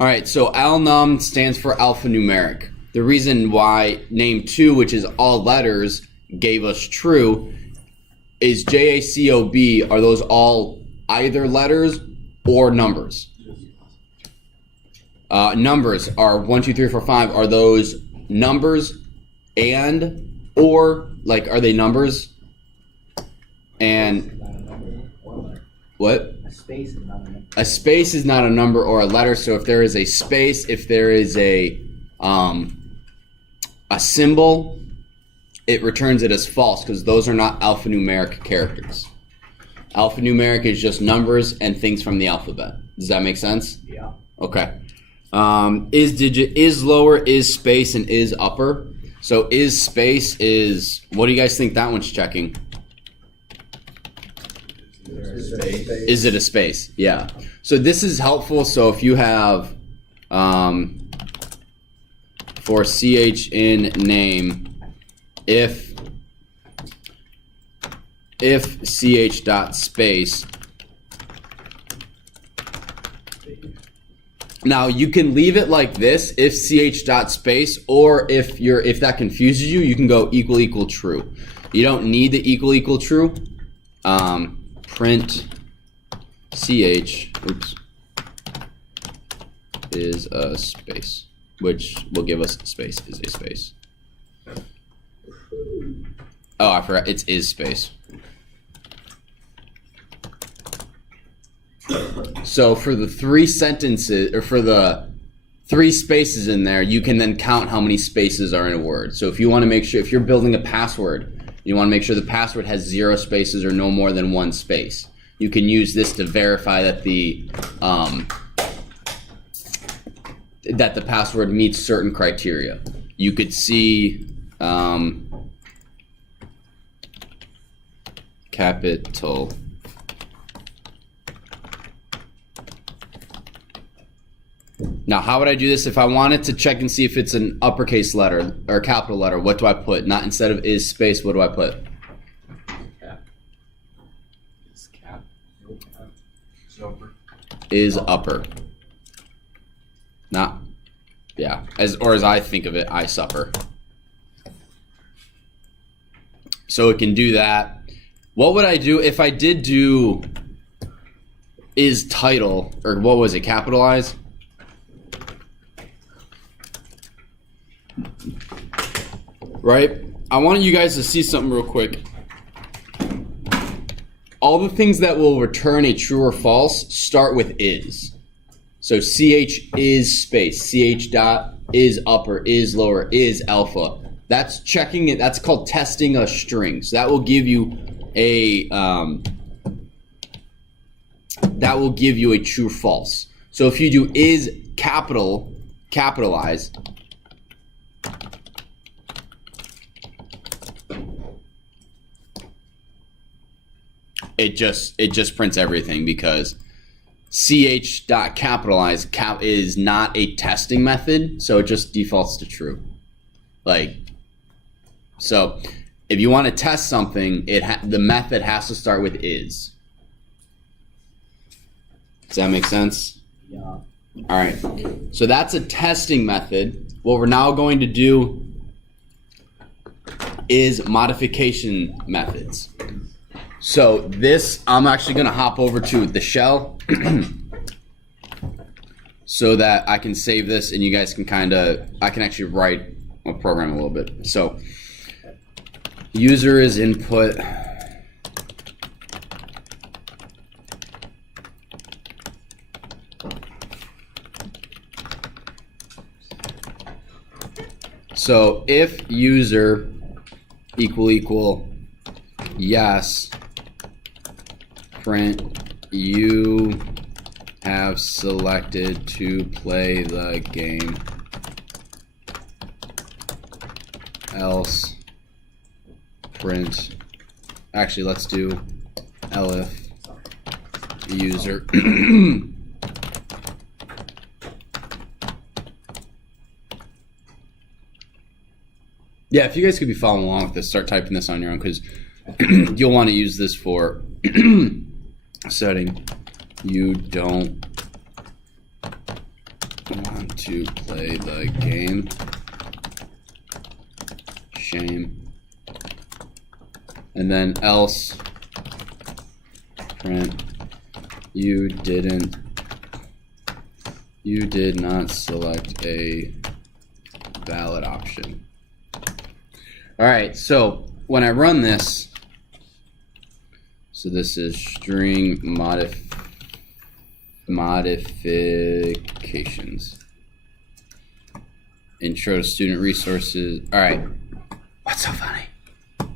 All right, so alnum stands for alphanumeric. The reason why name 2, which is all letters, gave us true is JACOB. Are those all either letters or numbers? Numbers are 1, 2, 3, 4, 5. Are those numbers and or like are they numbers? And what? A space is not a number. A space is not a number or a letter. So if there is a space, if there is a symbol, it returns it as false because those are not alphanumeric characters. Alphanumeric is just numbers and things from the alphabet. Does that make sense? Yeah. Okay. Is digit, is lower, is space, and is upper. So is space is, what do you guys think that one's checking? Is it a space? Yeah. So this is helpful. So if you have for ch in name, if ch dot space. Now you can leave it like this, if ch dot space, or if that confuses you, you can go equal equal true. You don't need the equal equal true. Print ch is a space, which will give us space is a space. Oh, I forgot, it's is space. So for the 3 sentences, or for the 3 spaces in there, you can then count how many spaces are in a word. So if you want to make sure, if you're building a password, you want to make sure the password has 0 spaces or no more than 1 space. You can use this to verify that the password meets certain criteria. You could see capital. Now, how would I do this if I wanted to check and see if it's an uppercase letter or a capital letter? What do I put? Not instead of is space, what do I put? Cap. It's cap. No cap. It's upper. Is upper. Not, yeah. As I think of it, I supper. So it can do that. What would I do if I did do is title, or what was it, capitalize? Right? I want you guys to see something real quick. All the things that will return a true or false start with is. So ch is space, ch dot is upper, is lower, is alpha. That's checking it. That's called testing a string. So that will give you a true false. So if you do is capitalize. It just prints everything because ch dot capitalize is not a testing method, so it just defaults to true. Like, so if you want to test something, the method has to start with is. Does that make sense? Yeah. All right. So that's a testing method. What we're now going to do is modification methods. So this, I'm actually going to hop over to the shell so that I can save this and you guys can I can actually write a program a little bit. So user is input. So if user equal yes, print you have selected to play the game, else print, actually let's do elif user yeah, if you guys could be following along with this, start typing this on your own because you'll want to use this for setting you don't Want to play the game. Shame. And then else print you did not select a valid option. All right, so when I run this, so this is string modifications. Intro to student resources. All right, what's so funny? All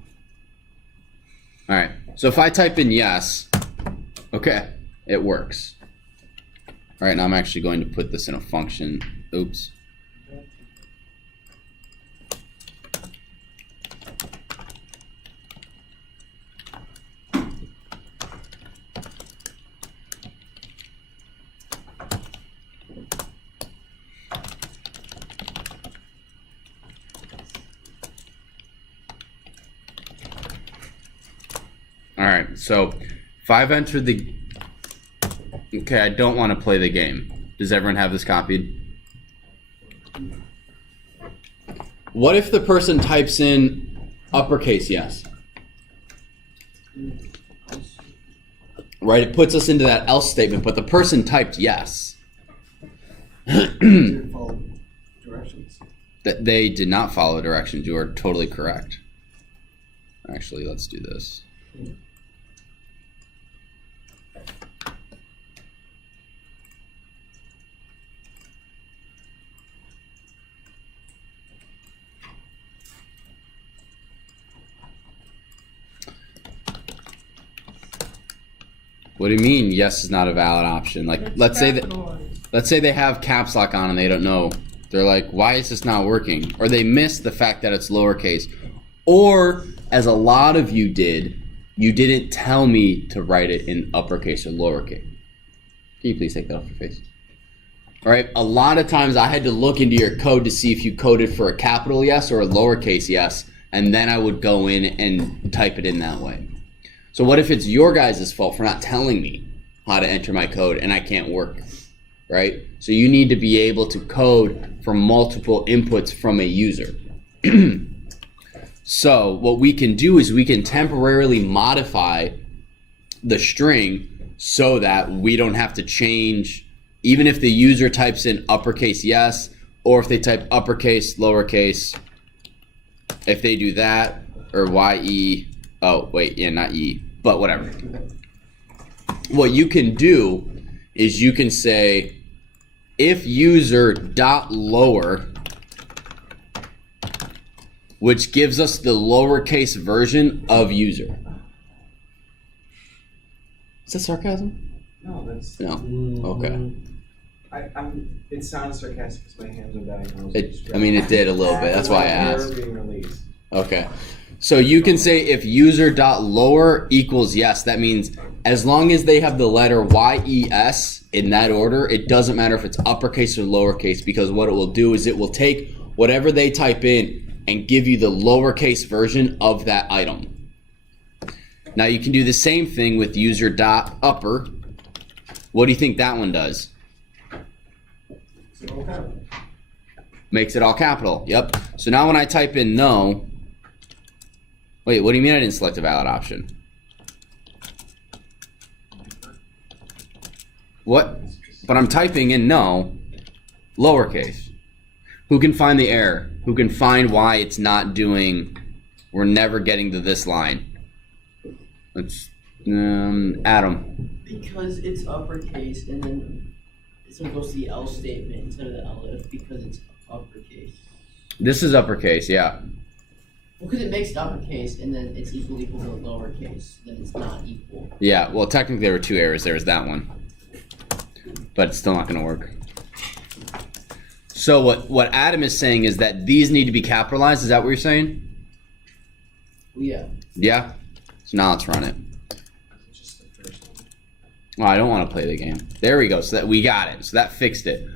right, so if I type in yes, okay, it works. All right, now I'm actually going to put this in a function. Oops. All right, so if I've entered the, okay, I don't want to play the game. Does everyone have this copied? What if the person types in uppercase yes? Right, it puts us into that else statement, but the person typed yes. Didn't follow directions. That they did not follow directions. You are totally correct. Actually, let's do this. What do you mean yes is not a valid option? Like let's say they have caps lock on and they don't know. They're like, why is this not working? Or they miss the fact that it's lowercase. Or as a lot of you did, you didn't tell me to write it in uppercase or lowercase. Can you please take that off your face? All right, a lot of times I had to look into your code to see if you coded for a capital yes or a lowercase yes, and then I would go in and type it in that way. So what if it's your guys' fault for not telling me how to enter my code and I can't work, right? So you need to be able to code for multiple inputs from a user. So what we can do is we can temporarily modify the string so that we don't have to change, even if the user types in uppercase yes, or if they type uppercase, lowercase, if they do that, or YE, oh, wait, yeah, not E, but whatever. What you can do is you can say if user dot lower, which gives us the lowercase version of user. Is that sarcasm? No, that's. No. Okay. It sounds sarcastic because my hands are diagnosed. It did a little bit. That's why I asked. Being released. Okay. So you can say if user.lower equals yes, that means as long as they have the letter YES in that order, it doesn't matter if it's uppercase or lowercase, because what it will do is it will take whatever they type in and give you the lowercase version of that item. Now you can do the same thing with user.upper. What do you think that one does? Makes it all capital. Yep. So now when I type in no, wait, what do you mean I didn't select a valid option? What? But I'm typing in no, lowercase. Who can find the error? Who can find why it's not doing, we're never getting to this line? Let's, Adam. Because it's uppercase and then someone goes to the else statement instead of the elif because it's uppercase. This is uppercase, yeah. Well, because it makes it uppercase and then it's equal to lowercase, then it's not equal. Yeah, well, technically there were two errors. There was that one. But it's still not going to work. So what Adam is saying is that these need to be capitalized. Is that what you're saying? Yeah. Yeah? So now let's run it. Just the first one. Oh, I don't want to play the game. There we go. So that we got it. So that fixed it.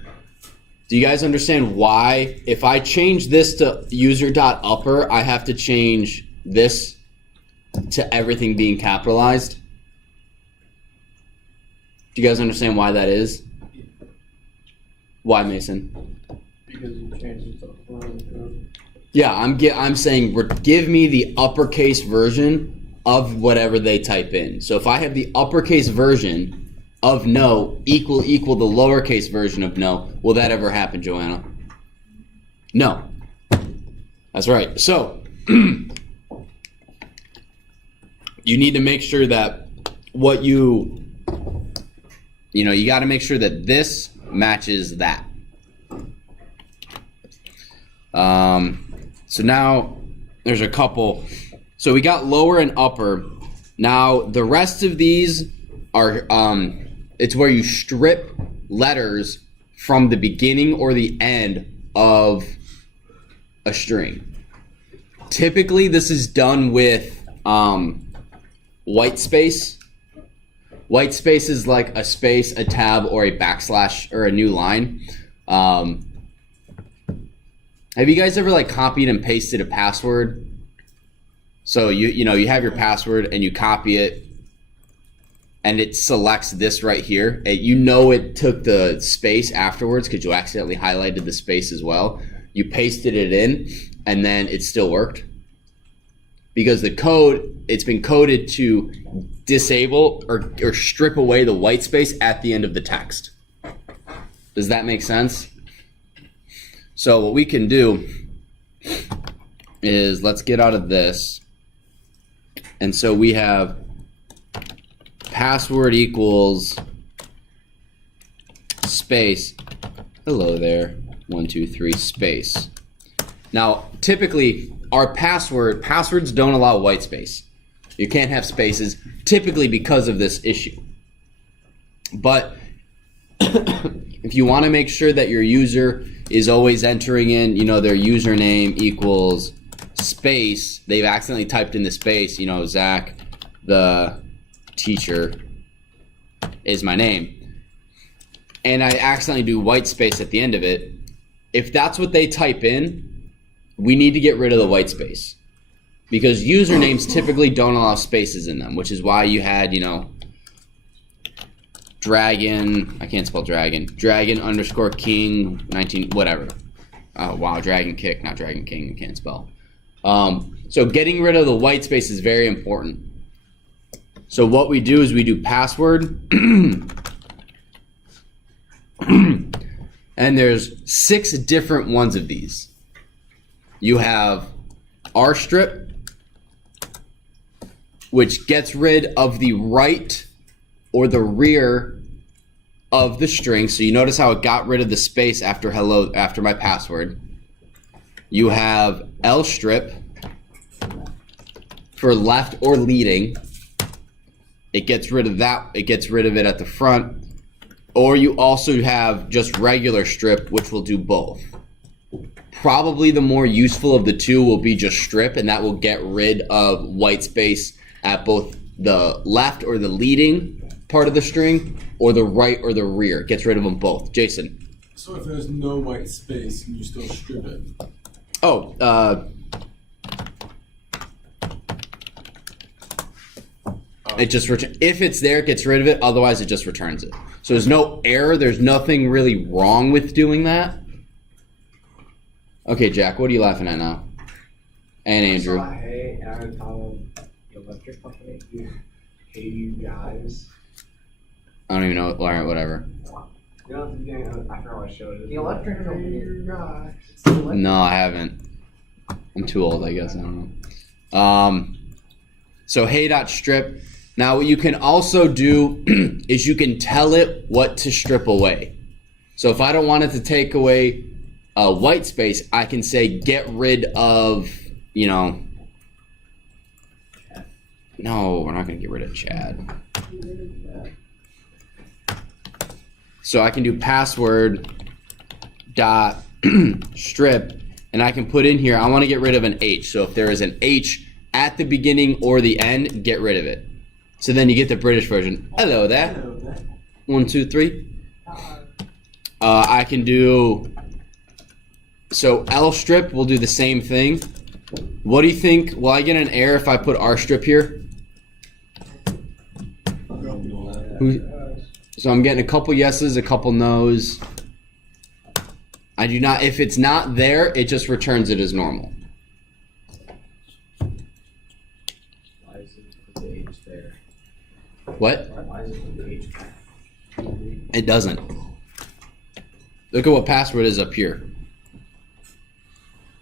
Do you guys understand why if I change this to user.upper, I have to change this to everything being capitalized? Do you guys understand why that is? Why, Mason? Because you changed the font. Yeah, I'm saying give me the uppercase version of whatever they type in. So if I have the uppercase version of no equal the lowercase version of no, will that ever happen, Joanna? No. That's right. So you need to make sure that what you got to make sure that this matches that. So now there's a couple. So we got lower and upper. Now the rest of these are it's where you strip letters from the beginning or the end of a string. Typically this is done with white space. White space is like a space, a tab, or a backslash, or a new line. Have you guys ever like copied and pasted a password? So you have your password and you copy it and it selects this right here. It took the space afterwards because you accidentally highlighted the space as well. You pasted it in and then it still worked. Because the code, it's been coded to disable or strip away the white space at the end of the text. Does that make sense? So what we can do is let's get out of this. And so we have password equals space. Hello there. 1, 2, 3 space. Now, typically our passwords don't allow white space. You can't have spaces typically because of this issue. But if you want to make sure that your user is always entering in, their username equals space, they've accidentally typed in the space, Zach, the teacher is my name, and I accidentally do white space at the end of it. If that's what they type in, we need to get rid of the white space because usernames typically don't allow spaces in them, which is why you had, Dragon, I can't spell dragon. Dragon _ king 19, whatever. Oh wow, Dragon Kick, not Dragon King. You can't spell. So getting rid of the white space is very important. So what we do is we do password, and there's 6 different ones of these. You have rstrip, which gets rid of the right or the rear of the string. So you notice how it got rid of the space after my password. You have lstrip for left or leading. It gets rid of that. It gets rid of it at the front. Or you also have just regular strip, which will do both. Probably the more useful of the two will be just strip, and that will get rid of white space at both the left or the leading part of the string, or the right or the rear. Gets rid of them both. Jason. So if there's no white space, can you still strip it? Oh, it just if it's there, it gets rid of it. Otherwise, it just returns it. So there's no error. There's nothing really wrong with doing that. Okay, Jack, what are you laughing at now? And Andrew. Hey, and I would tell the electric company, hey, you guys. I don't even know. All right, whatever. You know, at the beginning, I forgot what show it is. The electric company. You guys. No, I haven't. I'm too old, I guess. I don't know. So hey.strip. Now what you can also do is you can tell it what to strip away. So if I don't want it to take away white space, I can say get rid of, no, we're not going to get rid of Chad. So I can do password dot strip, and I can put in here, I want to get rid of an H. So if there is an H at the beginning or the end, get rid of it. So then you get the British version. Hello there. 1, 2, 3. I can do, so lstrip will do the same thing. What do you think? Will I get an error if I put rstrip here? So I'm getting a couple yeses, a couple nos. I do not. If it's not there, it just returns it as normal. Why is it put the H there? What? Why is it put the H back? It doesn't. Look at what password is up here.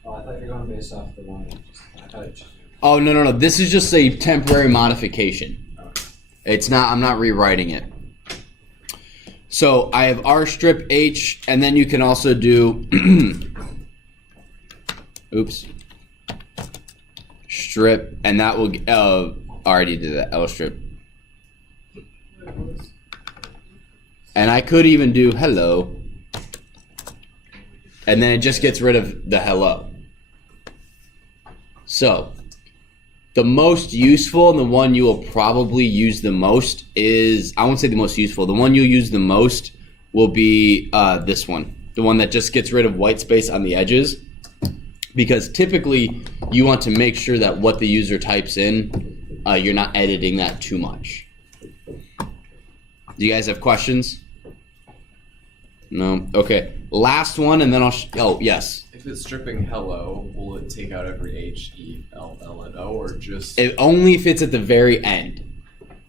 Oh, I thought you were going based off the one. I thought it just. Oh, no. This is just a temporary modification. Okay. It's not, I'm not rewriting it. So I have R strip H, and then you can also do, oops, strip, and that will, already did that, L strip. And I could even do hello, and then it just gets rid of the hello. So, the most useful and the one you will probably use the most is, I won't say the most useful, the one you'll use the most will be this one. The one that just gets rid of white space on the edges. Because typically you want to make sure that what the user types in, you're not editing that too much. Do you guys have questions? No? Okay. Last one and then I'll, oh, yes. If it's stripping hello, will it take out every H, E, L, L, and O, or just... It only fits at the very end.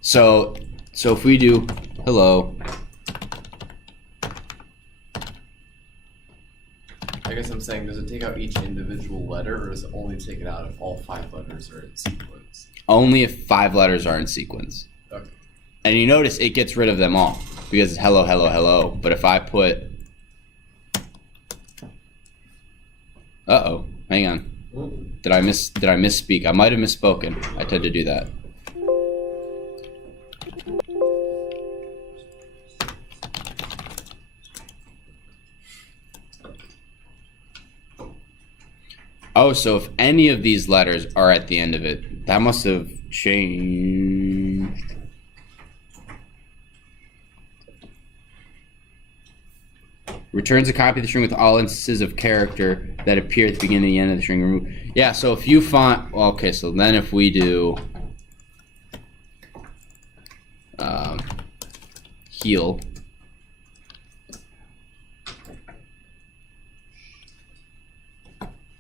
So if we do hello, I guess I'm saying, does it take out each individual letter, or does it only take it out if all 5 letters are in sequence? only if 5 letters are in sequence. Okay. And you notice it gets rid of them all because it's hello, hello, hello. But if I put, hang on. Did I misspeak? I might have misspoken. I tend to do that. Oh, so if any of these letters are at the end of it, that must have changed. Returns a copy of the string with all instances of character that appear at the beginning and the end of the string. Remove. Yeah, so if you find, well, okay, so then if we do heal,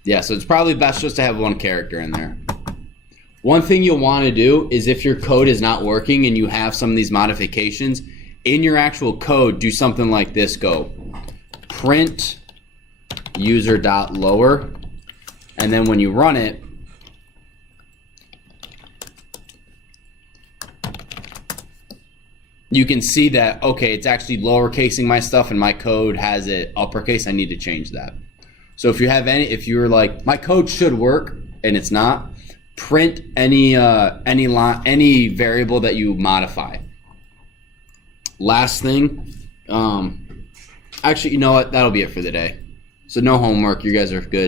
yeah, so it's probably best just to have one character in there. One thing you'll want to do is if your code is not working and you have some of these modifications, in your actual code, do something like this. Go print user.lower, and then when you run it, you can see that, okay, it's actually lowercasing my stuff and my code has it uppercase. I need to change that. So if you have any, if you're like, my code should work and it's not, print any line, any variable that you modify. Last thing, actually, you know what? That'll be it for the day. So no homework. You guys are good.